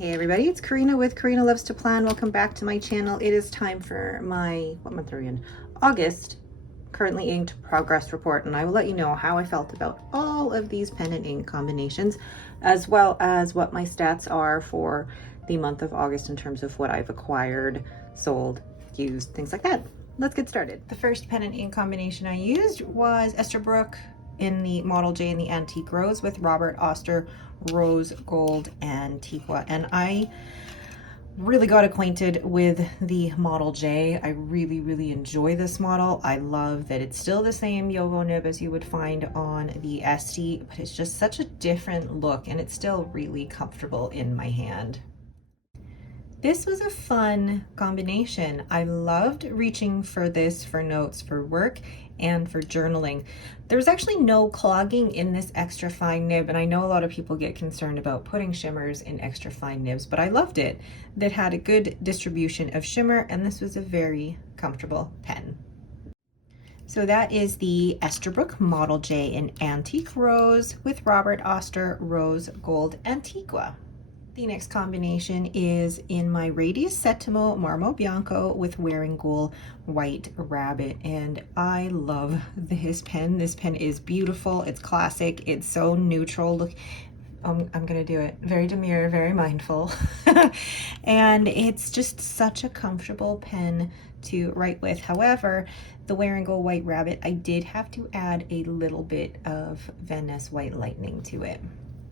Hey everybody, it's Karina with Karina Loves to Plan. Welcome back to my channel. It is time for my, what month are we in? August, currently inked progress report, and I will let you know how I felt about all of these pen and ink combinations, as well as what my stats are for the month of August in terms of what I've acquired, sold, used, things like that. Let's get started. The first pen and ink combination I used was Esterbrook in the Model J in the Antique Rose with Robert Oster Rose Gold Antiqua, and I really got acquainted with the Model J. I really enjoy this model. I love that it's still the same Yovo nib as you would find on the ST, but it's just such a different look and it's still really comfortable in my hand. This was a fun combination. I loved reaching for this for notes for work and for journaling. There was actually no clogging in this extra fine nib, and I know a lot of people get concerned about putting shimmers in extra fine nibs, but I loved it. That had a good distribution of shimmer, and this was a very comfortable pen. So that is the Esterbrook Model J in Antique Rose with Robert Oster Rose Gold Antiqua. The next combination is in my Radius Settimo Marmo Bianco with Wearingeul White Rabbit, and I love this pen. This pen is beautiful, it's classic, it's so neutral. Look, I'm gonna do it. Very demure, very mindful. And it's just such a comfortable pen to write with. However, the Wearingeul White Rabbit, I did have to add a little bit of Van Ness White Lightning to it.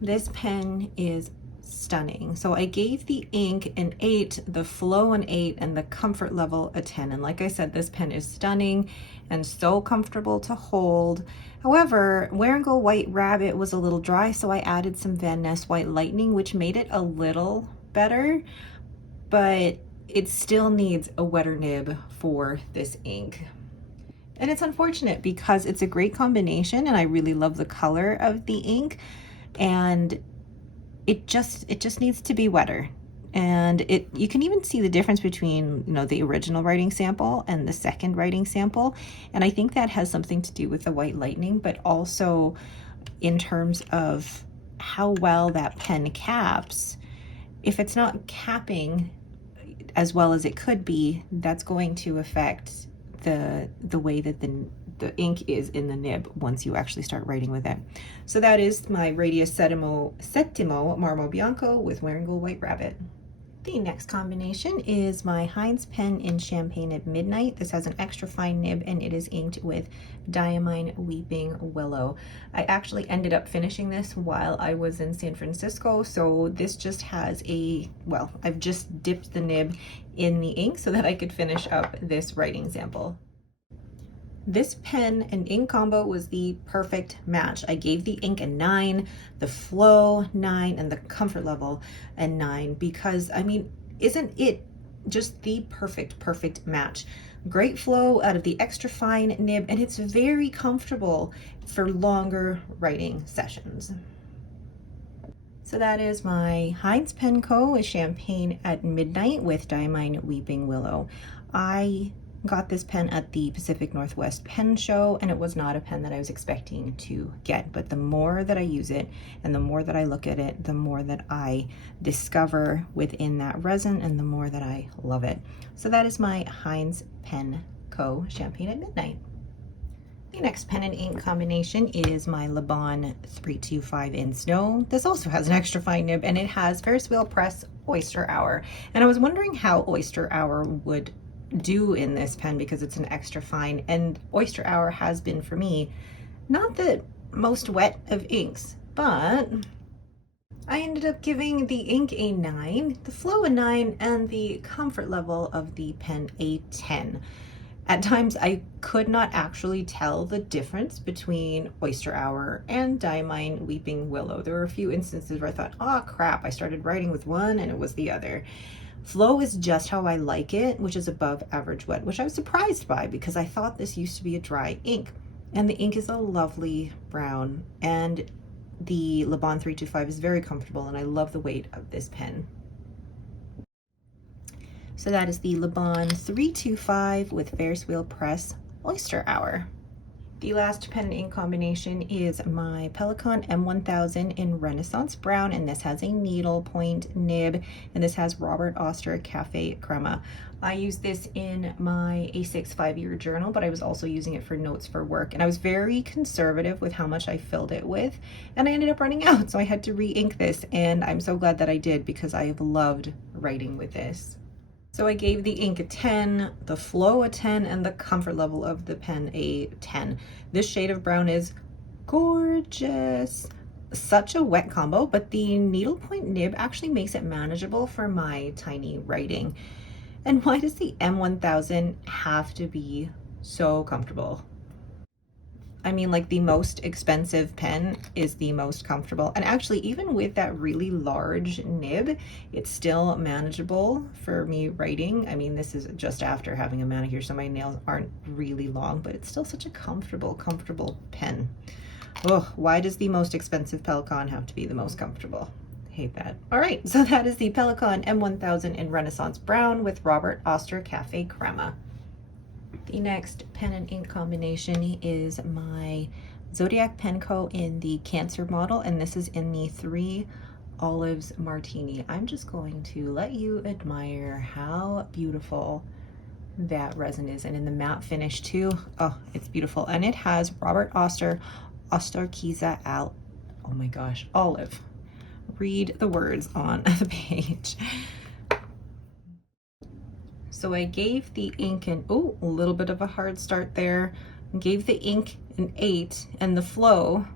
This pen is stunning. So I gave the ink an 8, the flow an 8, and the comfort level a 10. And like I said, this pen is stunning and so comfortable to hold. However, Wearingeul White Rabbit was a little dry, so I added some Van Ness White Lightning, which made it a little better, but it still needs a wetter nib for this ink. And it's unfortunate because it's a great combination and I really love the color of the ink, and it just needs to be wetter. And you can even see the difference between, you know, the original writing sample and the second writing sample. And I think that has something to do with the White Lightning, but also in terms of how well that pen caps. If it's not capping as well as it could be, that's going to affect the way that the ink is in the nib once you actually start writing with it. So that is my Radius Settimo Marmo Bianco with Wearingeul White Rabbit. The next combination is my Heinz pen in Champagne at Midnight. This has an extra fine nib and it is inked with Diamine Weeping Willow. I actually ended up finishing this while I was in San Francisco, so this just has well, I've just dipped the nib in the ink so that I could finish up this writing sample. This pen and ink combo was the perfect match. I gave the ink a 9, the flow 9, and the comfort level a 9 because, I mean, isn't it just the perfect match? Great flow out of the extra fine nib, and it's very comfortable for longer writing sessions. So that is my Heinz Pen Co. with Champagne at Midnight with Diamine Weeping Willow. I got this pen at the Pacific Northwest Pen Show, and it was not a pen that I was expecting to get, but the more that I use it and the more that I look at it, the more that I discover within that resin and the more that I love it. So that is my Heinz Pen Co. Champagne at Midnight. The next pen and ink combination is my Le Bon 325 in Snow. This also has an extra fine nib and it has Ferris Wheel Press Oyster Hour. And I was wondering how Oyster Hour would do in this pen because it's an extra fine, and Oyster Hour has been for me not the most wet of inks, but I ended up giving the ink a 9, the flow a 9, and the comfort level of the pen a 10. At times I could not actually tell the difference between Oyster Hour and Diamine Weeping Willow. There were a few instances where I thought, oh crap, I started writing with one and it was the other. Flow is just how I like it, which is above average wet, which I was surprised by because I thought this used to be a dry ink. And the ink is a lovely brown, and the Le Bon 325 is very comfortable, and I love the weight of this pen. So that is the Le Bon 325 with Ferris Wheel Press Oyster Hour. The last pen and ink combination is my Pelikan M1000 in Renaissance Brown, and this has a needlepoint nib, and this has Robert Oster Cafe Crema. I used this in my A6 5-year journal, but I was also using it for notes for work, and I was very conservative with how much I filled it with, and I ended up running out, so I had to re-ink this, and I'm so glad that I did because I have loved writing with this. So I gave the ink a 10, the flow a 10, and the comfort level of the pen a 10. This shade of brown is gorgeous. Such a wet combo, but the needlepoint nib actually makes it manageable for my tiny writing. And why does the M1000 have to be so comfortable? I mean, like, the most expensive pen is the most comfortable. And actually, even with that really large nib, it's still manageable for me writing. I mean, this is just after having a manicure, so my nails aren't really long, but it's still such a comfortable pen. Oh, why does the most expensive Pelikan have to be the most comfortable? Hate that. All right, so that is the Pelikan M1000 in Renaissance Brown with Robert Oster Cafe Crema. The next pen and ink combination is my Zodiac Penco in the Cancer model, and this is in the 3 Olives Martini. I'm just going to let you admire how beautiful that resin is, and in the matte finish too. Oh, it's beautiful. And it has Robert Oster Osterkiza Al, oh my gosh, olive. Read the words on the page. So I gave the ink a little bit of a hard start there. Gave the ink an 8, and the flow,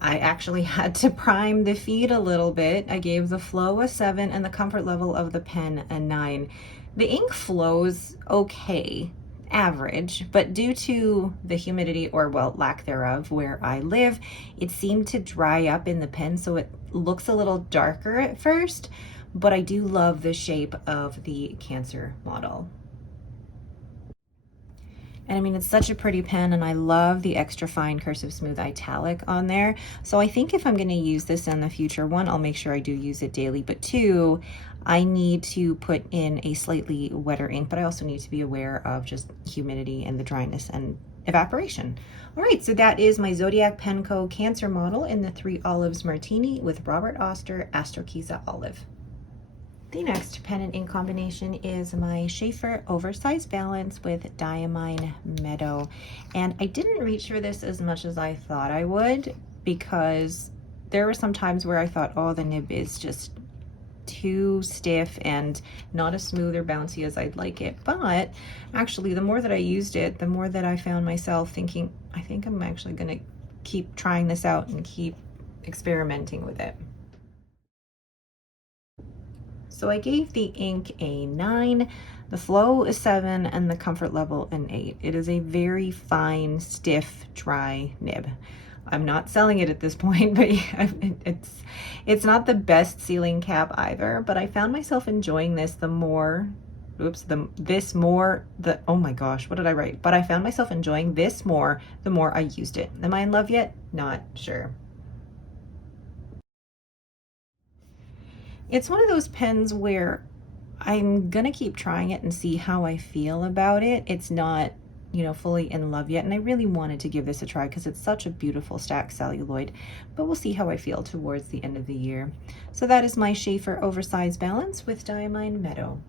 I actually had to prime the feed a little bit. I gave the flow a 7 and the comfort level of the pen a 9. The ink flows okay, average, but due to the humidity, or well, lack thereof, where I live, it seemed to dry up in the pen, so it looks a little darker at first. But I do love the shape of the Cancer model. And I mean, it's such a pretty pen, and I love the extra fine cursive smooth italic on there. So I think if I'm going to use this in the future, 1, I'll make sure I do use it daily, but 2, I need to put in a slightly wetter ink, but I also need to be aware of just humidity and the dryness and evaporation. All right, so that is my Zodiac Penco Cancer model in the 3 Olives Martini with Robert Oster Astrokiza Olive. The next pen and ink combination is my Schaefer Oversized Balance with Diamine Meadow. And I didn't reach for this as much as I thought I would, because there were some times where I thought, oh, the nib is just too stiff and not as smooth or bouncy as I'd like it. But actually, the more that I used it, the more that I found myself thinking, I think I'm actually gonna keep trying this out and keep experimenting with it. So I gave the ink a 9, the flow is 7, and the comfort level an 8. It is a very fine, stiff, dry nib. I'm not selling it at this point, but it's not the best sealing cap either, but I found myself enjoying this the more, oh my gosh, what did I write? But I found myself enjoying this more the more I used it. Am I in love yet? Not sure. It's one of those pens where I'm gonna keep trying it and see how I feel about it. It's not, you know, fully in love yet, and I really wanted to give this a try because it's such a beautiful stacked celluloid, but we'll see how I feel towards the end of the year. So that is my Schaefer Oversized Balance with Diamine Meadow.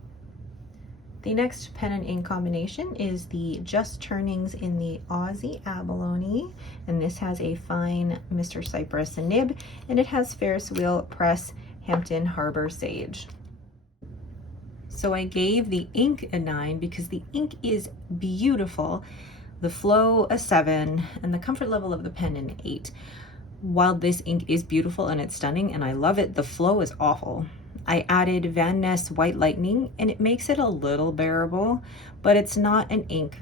The next pen and ink combination is the Just Turnings in the Aussie Abalone, and this has a fine Mr. Cypress nib, and it has Ferris wheel press Hampton Harbor Sage. So I gave the ink a 9 because the ink is beautiful, the flow a 7, and the comfort level of the pen an 8. While this ink is beautiful and it's stunning and I love it, the flow is awful. I added Van Ness White Lightning and it makes it a little bearable, but it's not an ink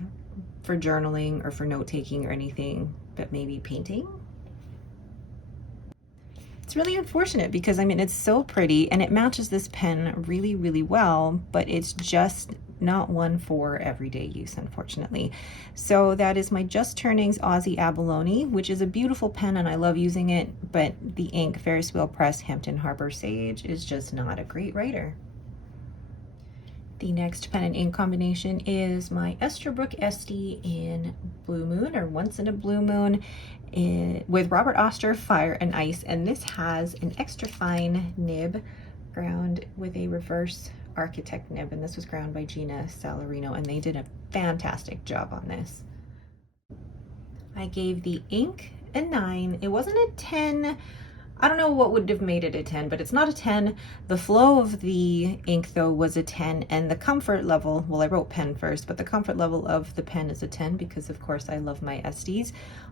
for journaling or for note-taking or anything, but maybe painting. It's really unfortunate because I mean, it's so pretty and it matches this pen really, really well, but it's just not one for everyday use, unfortunately. So that is my Just Turnings Aussie Abalone, which is a beautiful pen and I love using it, but the ink Ferris wheel press Hampton Harbor Sage is just not a great writer. The next pen and ink combination is my Esterbrook SD in Blue Moon, or Once in a Blue Moon, with Robert Oster Fire and Ice, and this has an extra fine nib ground with a reverse architect nib, and this was ground by Gina Salarino, and they did a fantastic job on this. I gave the ink a 9. It wasn't a 10. I don't know what would have made it a 10, but it's not a 10. The flow of the ink though was a 10, and the comfort level, well, I wrote pen first, but the comfort level of the pen is a 10 because of course I love my SDs.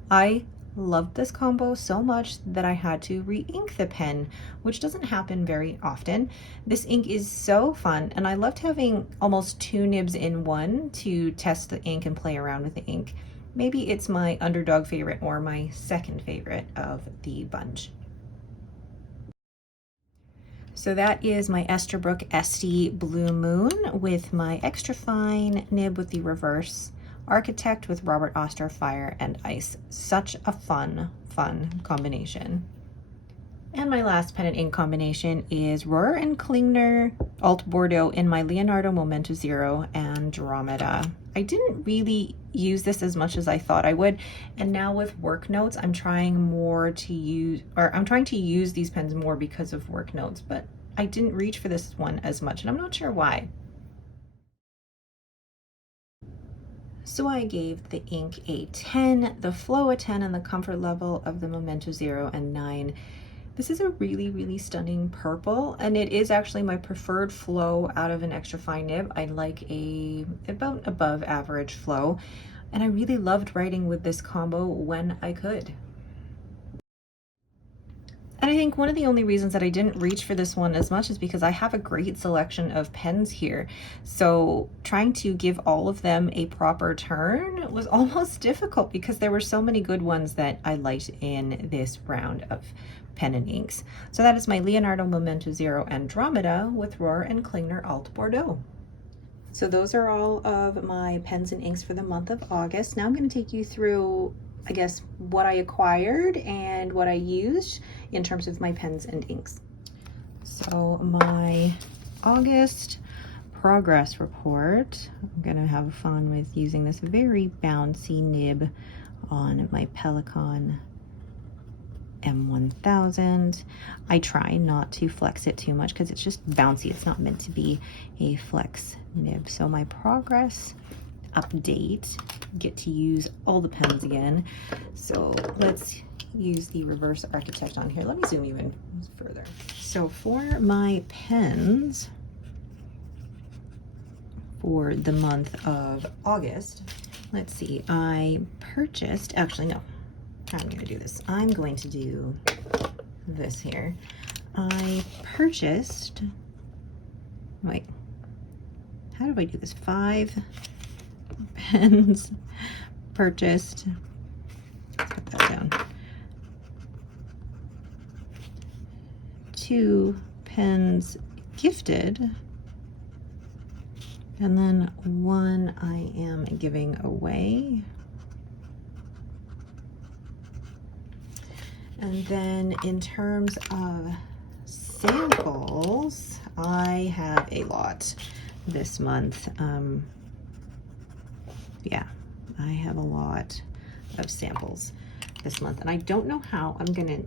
I loved this combo so much that I had to re-ink the pen, which doesn't happen very often. This ink is so fun, and I loved having almost 2 nibs in one to test the ink and play around with the ink. Maybe it's my underdog favorite or my second favorite of the bunch. So that is my Esterbrook SD Blue Moon with my extra fine nib with the reverse architect with Robert Oster Fire and Ice. Such a fun combination. And my last pen and ink combination is Rohrer and Klingner Alt Bordeaux in my Leonardo Momento Zero Andromeda. I didn't really use this as much as I thought I would, and now with work notes I'm trying to use these pens more because of work notes, but I didn't reach for this one as much, and I'm not sure why. So I gave the ink a 10, the flow a 10, and the comfort level of the Momento Zero a 9. This is a really stunning purple, and it is actually my preferred flow out of an extra fine nib. I like about above average flow, and I really loved writing with this combo when I could. And I think one of the only reasons that I didn't reach for this one as much is because I have a great selection of pens here. So trying to give all of them a proper turn was almost difficult because there were so many good ones that I liked in this round of pen and inks. So that is my Leonardo Momento Zero Andromeda with Rohrer and Klingner Alt Bordeaux. So those are all of my pens and inks for the month of August. Now I'm going to take you through, I guess, what I acquired and what I used in terms of my pens and inks. So my August progress report, I'm gonna have fun with using this very bouncy nib on my Pelikan M1000. I try not to flex it too much because it's just bouncy. It's not meant to be a flex nib. So my progress update, get to use all the pens again. So let's use the reverse architect on here. Let me zoom you in further. So for my pens for the month of August, let's see, I purchased, actually no, how am I going to do this? I'm going to do this here. I purchased, wait, how do I do this? 5 pens purchased, let's put that down, 2 pens gifted, and then 1 I am giving away. And then in terms of samples, I have a lot this month. Yeah, I have a lot of samples this month, and I don't know how I'm gonna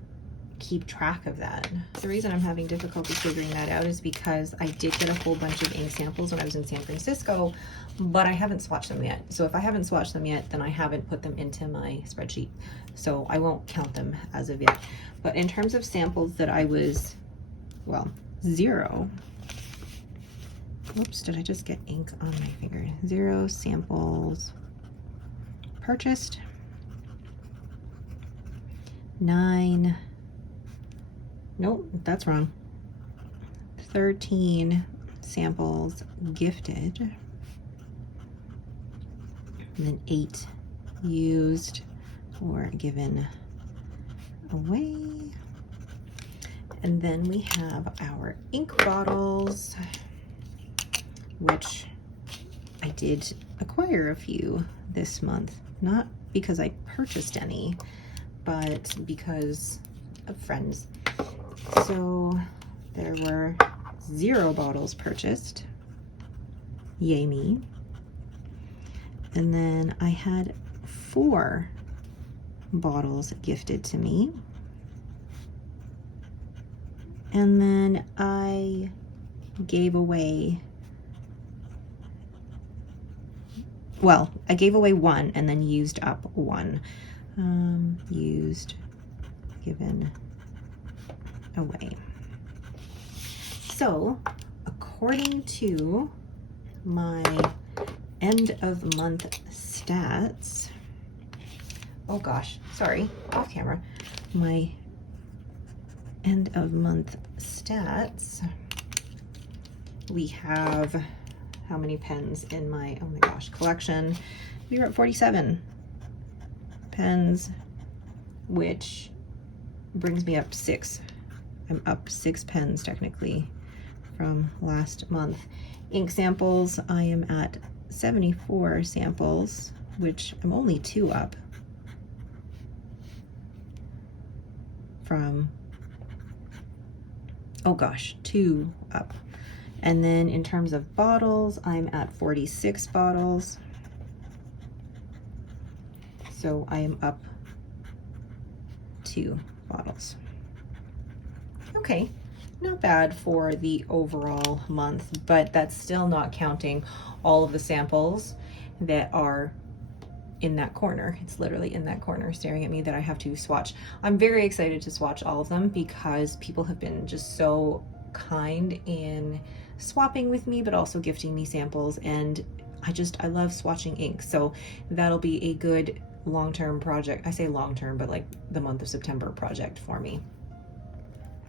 keep track of that. The reason I'm having difficulty figuring that out is because I did get a whole bunch of ink samples when I was in San Francisco, but I haven't swatched them yet. So if I haven't swatched them yet, then I haven't put them into my spreadsheet. So I won't count them as of yet. But in terms of samples that I was, well, 0. Oops, did I just get ink on my finger? 0 samples purchased. 9, nope, that's wrong. 13 samples gifted. And then 8 used or given away. And then we have our ink bottles, which I did acquire a few this month. Not because I purchased any, but because of friends. So there were 0 bottles purchased, Yay me. And then I had 4 bottles gifted to me. And then I gave away, well, I gave away 1 and then used up 1. Given away. So, according to my end of month stats, oh gosh, sorry, off camera, my end of month stats, we have how many pens in my, oh my gosh, collection. We were at 47 pens, which brings me up 6. I'm up 6 pens technically from last month. Ink samples, I am at 74 samples, which I'm only 2 up from, oh gosh, 2 up. And then in terms of bottles, I'm at 46 bottles. So I am up 2 bottles. Okay, not bad for the overall month, but that's still not counting all of the samples that are in that corner. It's literally in that corner staring at me that I have to swatch. I'm very excited to swatch all of them because people have been just so kind in swapping with me, but also gifting me samples, and I love swatching ink. So that'll be a good long-term project. I say long-term, but like the month of September project for me.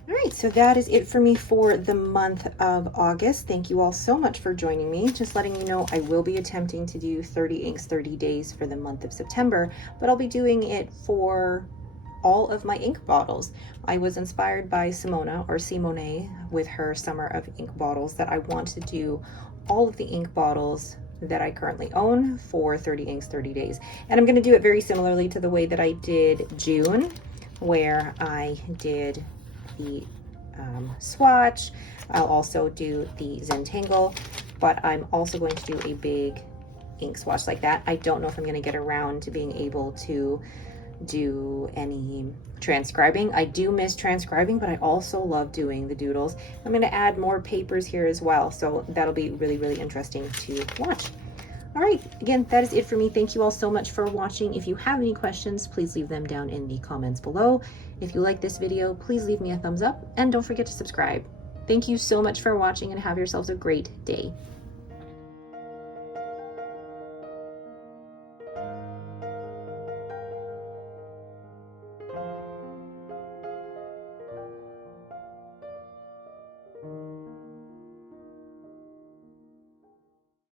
All right, so that is it for me for the month of August. Thank you all so much for joining me. Just letting you know, I will be attempting to do 30 inks, 30 days for the month of September, but I'll be doing it for all of my ink bottles. I was inspired by Simone with her Summer of Ink bottles, that I want to do all of the ink bottles that I currently own for 30 inks, 30 days. And I'm gonna do it very similarly to the way that I did June, where I did the swatch. I'll also do the Zentangle, but I'm also going to do a big ink swatch like that. I don't know if I'm gonna get around to being able to do any transcribing. I do miss transcribing, but I also love doing the doodles. I'm going to add more papers here as well, so that'll be really, really interesting to watch. All right, again, that is it for me. Thank you all so much for watching. If you have any questions, please leave them down in the comments below. If you like this video, please leave me a thumbs up and don't forget to subscribe. Thank you so much for watching and have yourselves a great day.